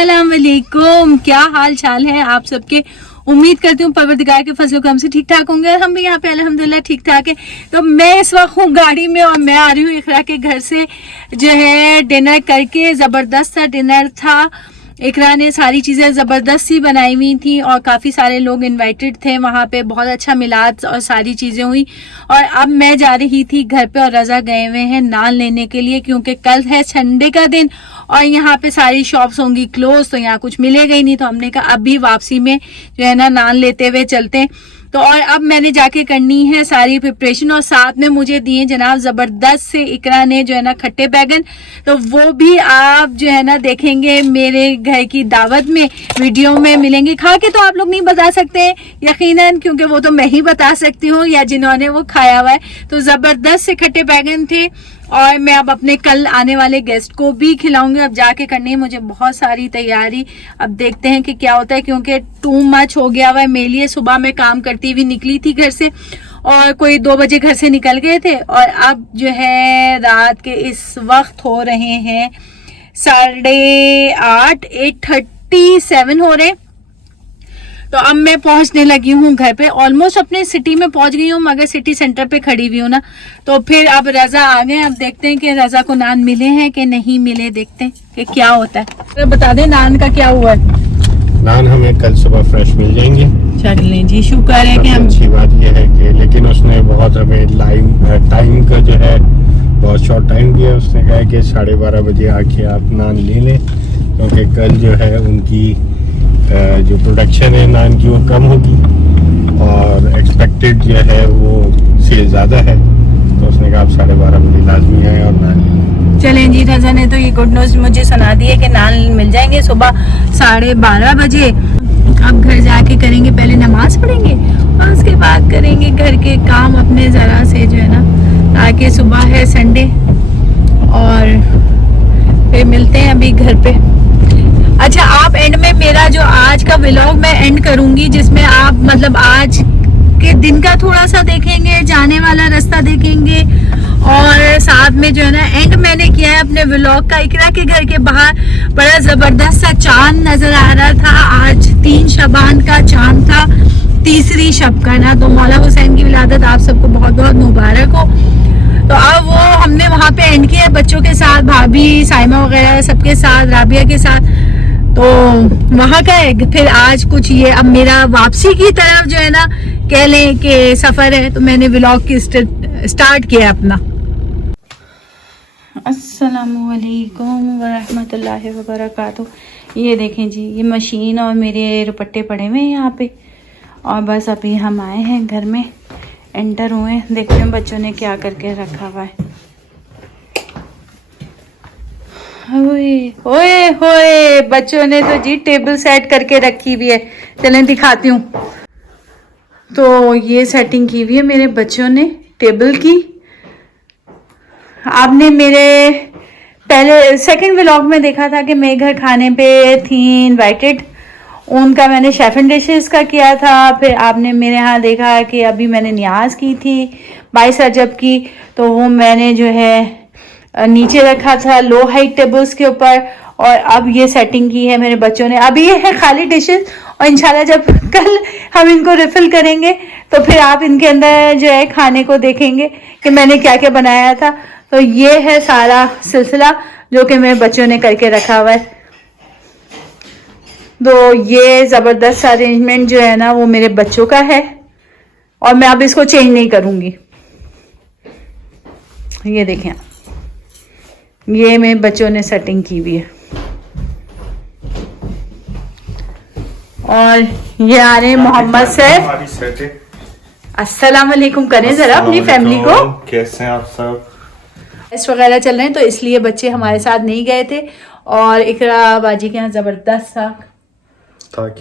अस्सलाम वालेकुम, क्या हाल चाल है आप सबके। उम्मीद करती हूँ परवरदिगार के फजल करम से ठीक ठाक होंगे। हम भी यहाँ पे अल्हम्दुलिल्लाह ठीक ठाक है। तो मैं इस वक्त हूँ गाड़ी में और मैं आ रही हूँ इकरा के घर से जो है डिनर करके। ज़बरदस्त सा डिनर था। इकरा ने सारी चीज़ें ज़बरदस्त सी बनाई हुई थी और काफ़ी सारे लोग इनवाइटेड थे वहाँ पे। बहुत अच्छा मिलाद और सारी चीज़ें हुई। और अब मैं जा रही थी घर पे और रज़ा गए हुए हैं नान लेने के लिए, क्योंकि कल है संडे का दिन और यहाँ पे सारी शॉप्स होंगी क्लोज, तो यहाँ कुछ मिलेगा ही नहीं। तो हमने कहा अभी वापसी में जो है ना नान लेते हुए चलते हैं। तो और अब मैंने जाके करनी है सारी प्रिपरेशन और साथ में मुझे दिए जनाब ज़बरदस्त से इकरा ने जो है ना खट्टे बैगन। तो वो भी आप जो है ना देखेंगे मेरे घर की दावत में, वीडियो में मिलेंगे। खा के तो आप लोग नहीं बता सकते यकीनन, क्योंकि वो तो मैं ही बता सकती हूँ या जिन्होंने वो खाया हुआ है। तो ज़बरदस्त से खट्टे बैगन थे और मैं अब अपने कल आने वाले गेस्ट को भी खिलाऊंगी। अब जाके करनी है मुझे बहुत सारी तैयारी। अब देखते हैं कि क्या होता है, क्योंकि टू मच हो गया हुआ है मेरे लिए। सुबह मैं काम करती हुई निकली थी घर से और कोई 2 बजे घर से निकल गए थे और अब जो है रात के इस वक्त हो रहे हैं 8:30, 8:37 हो रहे। तो अब मैं पहुंचने लगी हूँ घर पे। ऑलमोस्ट अपने सिटी में पहुंच गई हूँ, मगर सिटी सेंटर पे खड़ी हुई हूँ ना। तो फिर अब रजा आ गए। अब देखते हैं कि रजा को नान मिले हैं कि नहीं मिले, देखते हैं कि क्या होता है। तो बता दें नान का क्या हुआ है। नान हमें कल सुबह फ्रेश मिल जाएंगे। चलें जी, शुक्र है कि हम। अच्छी बात यह है कि लेकिन उसने बहुत हमें टाइम का जो है बहुत शॉर्ट टाइम दिया। उसने कहा कि 12:30 बजे आके आप नान ले लें, क्योंकि कल जो है उनकी जो प्रोडक्शन है नान की वो कम होगी और एक्सपेक्टेड जो है वो सेल ज़्यादा है। तो उसने कहा आप 12:30 बजे लाजमी आए और नान लें। चलें जी, रजा ने तो ये गुड न्यूज़ मुझे सुना दी है कि नान मिल जाएंगे सुबह 12:30 बजे। अब घर जाके करेंगे, पहले नमाज पढ़ेंगे और उसके बाद करेंगे घर के काम अपने ज़रा से जो है ना, ताकि सुबह है संडे और फिर मिलते हैं अभी घर पे। अच्छा, आप एंड में मेरा जो आज का व्लॉग मैं एंड करूंगी, जिसमें आप मतलब आज के दिन का थोड़ा सा देखेंगे, जाने वाला रास्ता देखेंगे और साथ में जो है ना एंड मैंने किया है अपने व्लॉग का। इकरा के घर के बाहर बड़ा जबरदस्त सा चांद नजर आ रहा था। आज 3 शबान का चांद था, तीसरी शब का ना। तो मौला हुसैन की विलादत आप सबको बहुत बहुत मुबारक हो। तो अब वो हमने वहाँ पे एंड किया बच्चों के साथ, भाभी साइमा वगैरह सबके साथ, राबिया के साथ। तो वहाँ का है। फिर आज कुछ ये अब मेरा वापसी की तरफ जो है ना कह लें कि सफर है। तो मैंने व्लॉग की स्टार्ट किया अपना। अस्सलामुअलैकुम वरहमतुल्लाहि वबरकातुहू। ये देखें जी, ये मशीन और मेरे दुपट्टे पड़े हुए हैं यहाँ पे और बस अभी हम आए हैं घर में, एंटर हुए। देखते हैं बच्चों ने क्या करके रखा हुआ है। ओए होए, बच्चों ने तो जी टेबल सेट करके रखी हुई है। चलें दिखाती हूँ। तो ये सेटिंग की हुई है मेरे बच्चों ने टेबल की। आपने मेरे पहले सेकंड व्लॉग में देखा था कि मैं घर खाने पे थी इनवाइटेड, उनका मैंने शेफ एंड डिशेस का किया था। फिर आपने मेरे यहाँ देखा कि अभी मैंने न्याज की थी 22 रजब की, तो वो मैंने जो है नीचे रखा था लो हाइट टेबल्स के ऊपर। और अब ये सेटिंग की है मेरे बच्चों ने। अभी ये है खाली डिशेस और इंशाल्लाह जब कल हम इनको रिफिल करेंगे तो फिर आप इनके अंदर जो है खाने को देखेंगे कि मैंने क्या क्या बनाया था। तो ये है सारा सिलसिला जो कि मेरे बच्चों ने करके रखा हुआ है। तो ये ज़बरदस्त अरेंजमेंट जो है ना वो मेरे बच्चों का है और मैं अब इसको चेंज नहीं करूँगी। ये देखें, ये मेरे बच्चों ने सेटिंग की हुई है। और ये आ रहे हैं मोहम्मद सैफ। अस्सलाम वालेकुम करें जरा अपनी फैमिली को। कैसे हैं आप सब? टेस्ट वगैरह चल रहे हैं तो इसलिए बच्चे हमारे साथ नहीं गए थे। और इकरा बाजी के यहाँ जबरदस्त सा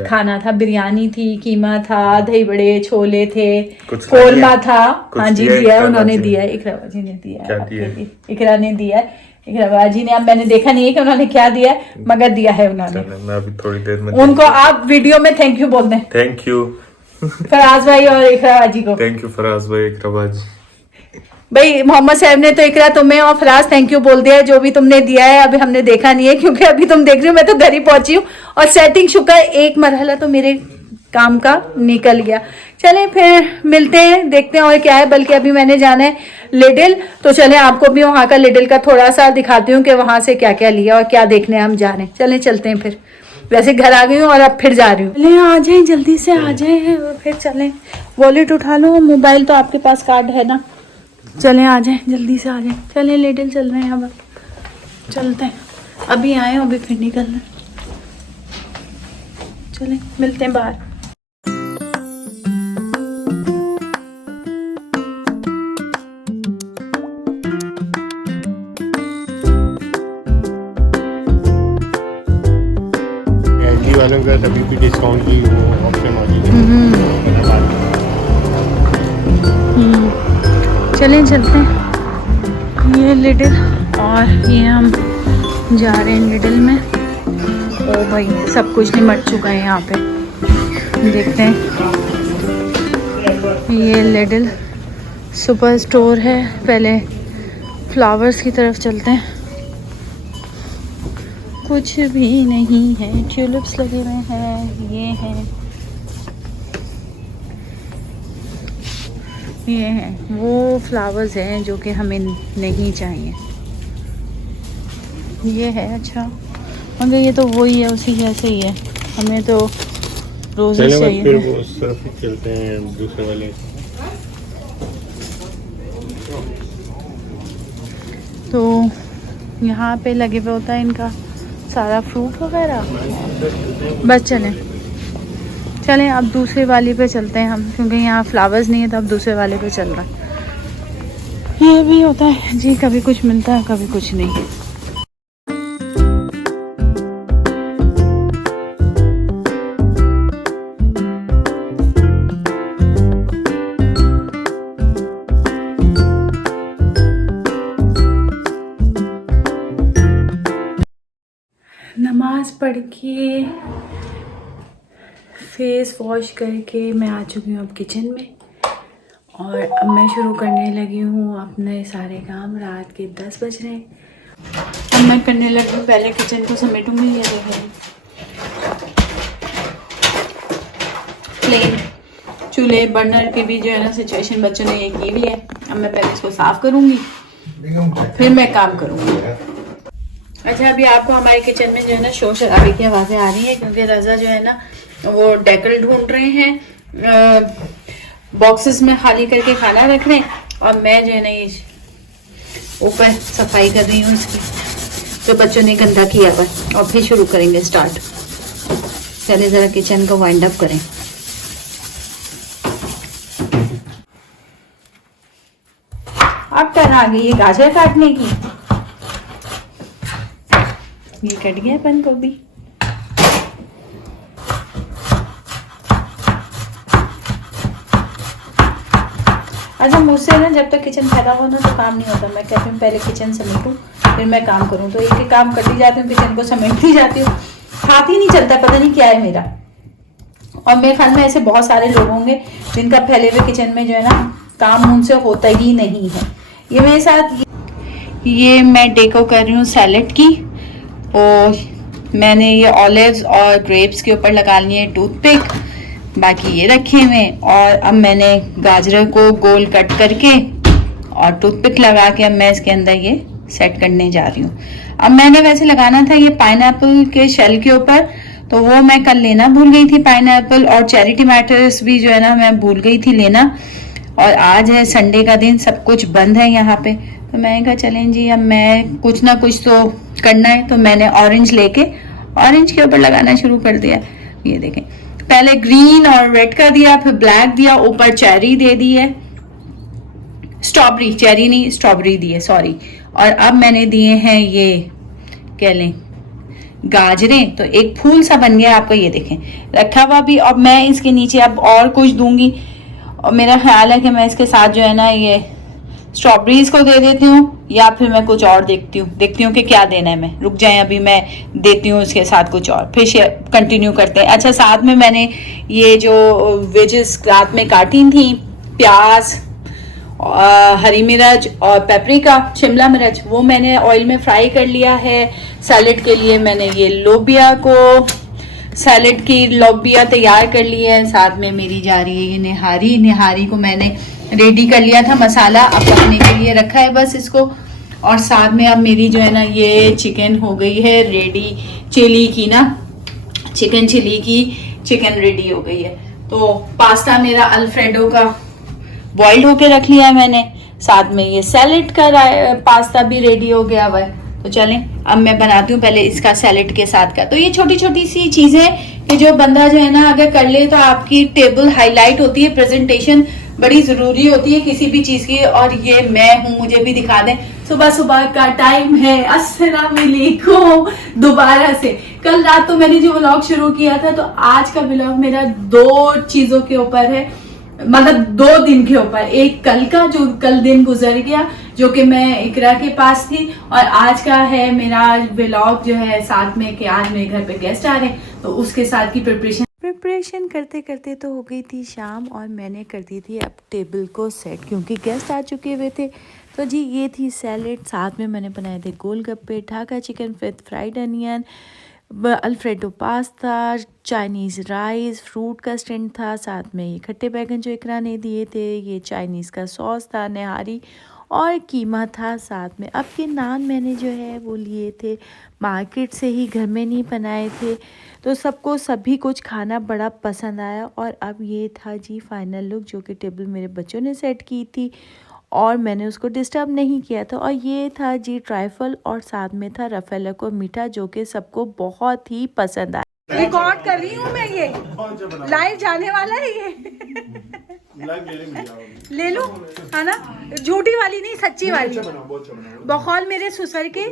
खाना था, बिरयानी थी, कीमा था, दही बड़े, छोले थे, कोरमा था। हाँ जी दिया है, उन्होंने दिया है, इकरा बाजी ने दिया है, इकरा ने दिया है, इकरा बाजी ने। अब मैंने देखा नहीं है कि उन्होंने क्या दिया है, मगर दिया है उन्होंने। मैं अभी थोड़ी देर में उनको आप वीडियो में थैंक यू बोल दें। थैंक यू फराज भाई और इकरा बाजी को। थैंक यू फराज भाई, इकरा बाजी। भाई मोहम्मद साहब ने तो इकरा तुम्हें और फराज थैंक यू बोल दिया है, जो भी तुमने दिया है अभी हमने देखा नहीं है, क्योंकि अभी तुम देख रही हो मैं तो घर ही पहुंची हूँ और सेटिंग शुक्र एक मरहला तो मेरे काम का निकल गया। चलें फिर मिलते हैं, देखते हैं और क्या है। बल्कि अभी मैंने जाना है लिडिल, तो चलें आपको भी वहाँ का लिडिल का थोड़ा सा दिखाती हूँ कि वहाँ से क्या क्या लिया और क्या देखने हम जा रहे हैं। चलें चलते हैं फिर, वैसे घर आ गई हूँ और अब फिर जा रही हूँ। चलें आ जाए जल्दी से आ जाए और फिर चलें। वॉलेट उठा लो, मोबाइल तो आपके पास कार्ड है ना। चलें आ जाए जल्दी से आ जाए। चलें लिडिल चल रहे हैं अब चलते हैं, अभी आए अभी फिर निकल रहे हैं। चलें मिलते हैं बाहर। एलजी वालों के पास अभी भी डिस्काउंट की वो ऑप्शन मौजूद है। चलें चलते हैं, ये लिडिल और ये हम जा रहे हैं लिडिल में। ओ भाई सब कुछ निमट चुका है यहाँ पे, देखते हैं। ये लिडिल सुपर स्टोर है, पहले फ्लावर्स की तरफ चलते हैं। कुछ भी नहीं है, ट्यूलिप्स लगे हुए हैं, ये हैं वो फ्लावर्स हैं जो कि हमें नहीं चाहिए। ये है अच्छा, मगर ये तो वही है, उसी जैसे ही है, हमें तो रोजेस चाहिए। फिर वो उस तरफ चलते हैं दूसरे वाले। तो यहाँ पे लगे हुए होता है इनका सारा फ्रूट वगैरह। बस चलें अब दूसरे वाले पे चलते हैं हम, क्योंकि यहाँ फ्लावर्स नहीं है तो अब दूसरे वाले पे चल रहा है। ये भी होता है जी, कभी कुछ मिलता है कभी कुछ नहीं। नमाज पढ़ के फेस वॉश करके मैं आ चुकी हूँ अब किचन में, और अब मैं शुरू करने लगी हूँ अपने सारे काम। रात के 10 बज रहे हैं, अब मैं करने लगी हूँ, पहले किचन को समेटूंगी। ये देखें प्लेन चूल्हे बर्नर की भी जो है ना सिचुएशन बच्चों ने ये की हुई है। अब मैं पहले इसको साफ करूँगी फिर मैं काम करूँगी। अच्छा अभी आपको हमारे किचन में जो है ना शोर शराबे की आवाज़ें आ रही है, क्योंकि रज़ा जो है ना वो डेकल ढूंढ रहे हैं, बॉक्सेस में खाली करके खाना रख रहे हैं, और मैं जो है ना ये ऊपर सफाई कर रही हूँ इसकी, तो बच्चों ने गंदा किया पर। और फिर शुरू करेंगे स्टार्ट। चले ज़रा किचन को वाइंड अप करें। अब टर्न आ गई है गाजर काटने की। ये कट गया बंद गोभी। अच्छा मुझसे ना जब तक किचन फैला हो ना तो काम नहीं होता। मैं कहती हूँ पहले किचन समेटूँ फिर मैं काम करूँ, तो एक एक काम करती जाती हूँ, किचन को समेटती जाती हूँ, हाथ ही नहीं चलता, पता नहीं क्या है मेरा। और मेरे ख्याल में ऐसे बहुत सारे लोग होंगे जिनका फैले हुए किचन में जो है ना काम उनसे होता ही नहीं है। ये मेरे साथ ये मैं डेको कर रही हूँ सैलेड की, और मैंने ये ऑलिव्स और ग्रेप्स के ऊपर लगा लिए है टूथपिक, बाकी ये रखे हुए। और अब मैंने गाजर को गोल कट करके और टूथपिक लगा के अब मैं इसके अंदर ये सेट करने जा रही हूँ। अब मैंने वैसे लगाना था ये पाइनएप्पल के शेल के ऊपर, तो वो मैं कल लेना भूल गई थी पाइनएप्पल, और चेरी टमाटर्स भी जो है ना मैं भूल गई थी लेना। और आज है संडे का दिन, सब कुछ बंद है यहाँ पे, तो मैंने कहा चलें जी अब मैं कुछ ना कुछ तो करना है। तो मैंने ऑरेंज लेके ऑरेंज के ऊपर लगाना शुरू कर दिया। ये देखें, पहले ग्रीन और रेड का दिया, फिर ब्लैक दिया, ऊपर चेरी दे दी है, स्ट्रॉबेरी, चेरी नहीं स्ट्रॉबेरी दी है सॉरी। और अब मैंने दिए हैं ये कह लें गाजरें, तो एक फूल सा बन गया आपका, ये देखें रखा हुआ भी। और मैं इसके नीचे अब और कुछ दूंगी, और मेरा ख्याल है कि मैं इसके साथ जो है ना ये स्ट्रॉबेरीज को दे देती हूँ, या फिर मैं कुछ और देखती हूँ कि क्या देना है। मैं रुक जाए अभी मैं देती हूँ इसके साथ कुछ और, फिर कंटिन्यू करते हैं। अच्छा साथ में मैंने ये जो वेजेस रात में काटी थी, प्याज हरी मिर्च और पेपरिका, शिमला मिर्च, वो मैंने ऑयल में फ्राई कर लिया है। सैलेड के लिए मैंने ये लोबिया को, सैलेड की लोबिया तैयार कर ली है। साथ में मेरी जा रही है ये निहारी, निहारी को मैंने रेडी कर लिया था, मसाला अब पकने के लिए रखा है बस इसको। और साथ में अब मेरी जो है ना ये चिकन हो गई है रेडी, चिली की ना, चिकन चिली की चिकन रेडी हो गई है। तो पास्ता मेरा अल्फ्रेडो का बॉइल्ड होके रख लिया है मैंने, साथ में ये सैलेड का पास्ता भी रेडी हो गया हुआ है। तो चलें अब मैं बनाती हूँ पहले इसका सैलेड के साथ का। तो ये छोटी छोटी सी चीजें कि जो बंदा जो है ना अगर कर ले तो आपकी टेबल हाईलाइट होती है, प्रेजेंटेशन बड़ी जरूरी होती है किसी भी चीज की। और ये मैं हूँ, मुझे भी दिखा दें। सुबह सुबह का टाइम है, अस्सलाम वालेकुम दोबारा से। कल रात तो मैंने जो व्लॉग शुरू किया था, तो आज का व्लॉग मेरा 2 चीजों के ऊपर है, मतलब 2 दिन के ऊपर। एक कल का जो कल दिन गुजर गया जो कि मैं इकरा के पास थी, और आज का है मेरा व्लॉग जो है साथ में कि आज मेरे घर पे गेस्ट आ रहे हैं, तो उसके साथ की प्रिपरेशन करते करते तो हो गई थी शाम, और मैंने कर दी थी अब टेबल को सेट क्योंकि गेस्ट आ चुके हुए थे। तो जी ये थी सैलेड, साथ में मैंने बनाए थे golgappe, Dhaka chicken with fried onion, Alfredo pasta, Chinese rice, fruit का स्टैंड था, साथ में ये खट्टे बैगन जो इकरा ने दिए थे, ये चाइनीज़ का सॉस था, निहारी और कीमा था साथ में। अब के नान मैंने जो है वो लिए थे मार्केट से ही, घर में नहीं बनाए थे। तो सबको सभी कुछ खाना बड़ा पसंद आया। और अब ये था जी फाइनल लुक जो कि टेबल मेरे बच्चों ने सेट की थी और मैंने उसको डिस्टर्ब नहीं किया था। और ये था जी ट्राइफल और साथ में था रफेला को मीठा जो कि सबको बहुत ही पसंद आया। रिकॉर्ड कर रही हूँ मैं, ये लाइव जाने वाला है ये। ले लो, है ना, झूठी वाली नहीं सच्ची वाली। बखौल मेरे ससुर के,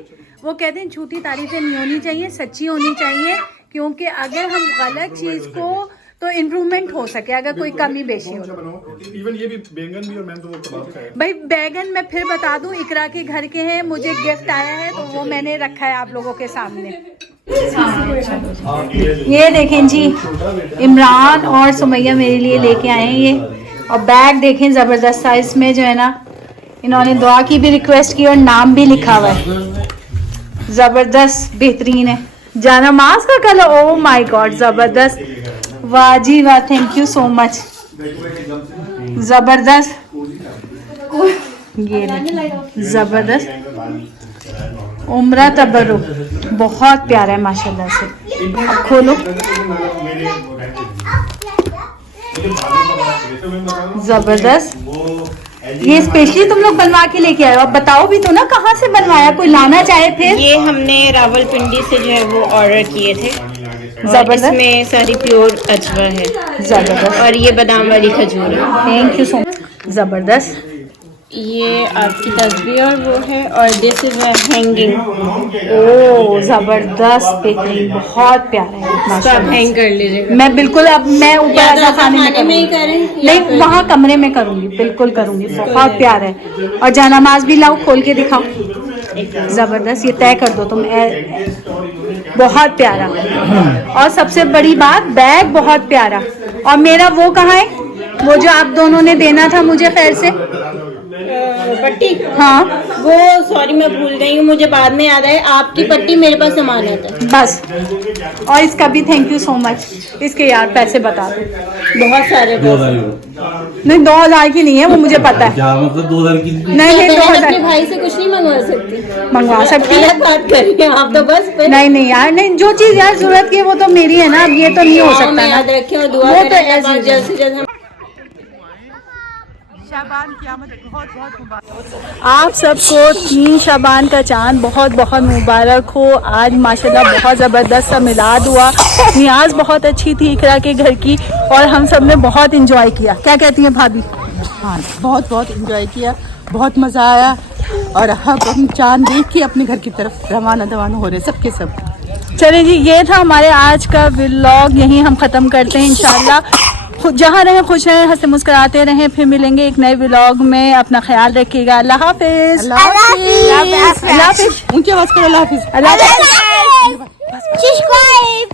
वो कहते हैं झूठी तारीफें नहीं होनी चाहिए, सच्ची होनी चाहिए। क्योंकि अगर हम गलत चीज को तो इम्प्रूवमेंट हो सके, अगर कोई कमी बेशी हो। इवन ये भी बैंगन भी, और मैंने तो वो कबाब खाया। भाई बैगन मैं फिर बता दूं इकरा के घर के हैं, मुझे गिफ्ट आया है तो वो मैंने रखा है आप लोगों के सामने। ये देखें जी, इमरान और सुमैया मेरे लिए लेके आए हैं ये। और बैग देखें जबरदस्त था, इसमें जो है ना इन्होंने दुआ की भी रिक्वेस्ट की और नाम भी लिखा हुआ है, जबरदस्त बेहतरीन है। जानमाज का कलर, ओ माय गॉड जबरदस्त, वाह जी वाह, थैंक यू सो मच, जबरदस्त। ये जबरदस्त उम्रा तबर्रुक, बहुत प्यारा है माशाल्लाह से। अब खोलो, जबरदस्त। ये स्पेशली तुम लोग बनवा के लेके आए हो, अब बताओ भी तो ना कहाँ से बनवाया, कोई लाना चाहे फिर। ये हमने रावलपिंडी से जो है वो ऑर्डर किए थे। जबरदस्त, इसमें सारी प्योर अजवा है, जबरदस्त। और ये बादाम वाली खजूर है। थैंक यू सो मच, जबरदस्त। ये आपकी तस्वीर और वो है, और दिस इज हैंगिंग। ओ जबरदस्त, बेहतरीन, बहुत प्यारा है तो आप माशाल्लाह। हैंग कर लीजिएगा। मैं बिल्कुल, अब मैं ऊपर या तो ऐसा आप खाने में खाने में ही करूंगी। करें, या नहीं, फिर- वहाँ कमरे में करूंगी, बिल्कुल करूंगी, बहुत प्यारा है। और जानमाज भी लाओ, खोल के दिखाओ, जबरदस्त। ये तय कर दो तुम, बहुत प्यारा। और सबसे बड़ी बात, बैग बहुत प्यारा। और मेरा वो कहाँ है, वो जो आप दोनों ने देना था मुझे खैर से, पट्टी, हाँ वो सॉरी मैं भूल गई हूँ, मुझे बाद में याद है। आपकी पट्टी मेरे पास अमानत है बस। और इसका भी थैंक यू सो मच। इसके यार पैसे बता दो, बहुत सारे। 2000 नहीं 2000 की नहीं है वो, मुझे पता है। क्या मतलब 2000 की? नहीं नहीं, तो मैं अपने 2000 भाई से कुछ नहीं मंगवा सकती, मंगवा सकती है। गलत बात कर रही हैं आप तो। बस फिर नहीं नहीं यार, नहीं, जो चीज यार जरूरत की है वो तो मेरी है ना, अब ये तो नहीं हो दुआ सकता में ना। याद रखें और दुआ वो तो करें ऐसे ही आप जल्द से जल्द हम। आप सबको 3 शबान का चांद बहुत बहुत मुबारक हो। आज माशाल्लाह बहुत ज़बरदस्त सा मिलाद हुआ, नियाज बहुत अच्छी थी इकरा के घर की, और हम सब ने बहुत इंजॉय किया। क्या कहती हैं भाभी? हाँ, बहुत बहुत एंजॉय किया, बहुत मज़ा आया। और अब हम चांद देख के अपने घर की तरफ रवाना दवाना हो रहे सबके सब। चलिए जी, ये था हमारे आज का व्लॉग, यहीं हम ख़त्म करते हैं इंशाल्लाह। जहाँ रहें खुश रहें, हंसते मुस्कुराते रहें। फिर मिलेंगे एक नए व्लॉग में, अपना ख्याल रखिएगा। अल्लाह हाफिज। अल्लाह हाफिज। अल्लाह हाफिज। ऊंची आवाज करो, अल्लाह हाफिज। अल्लाह हाफिज। Subscribe.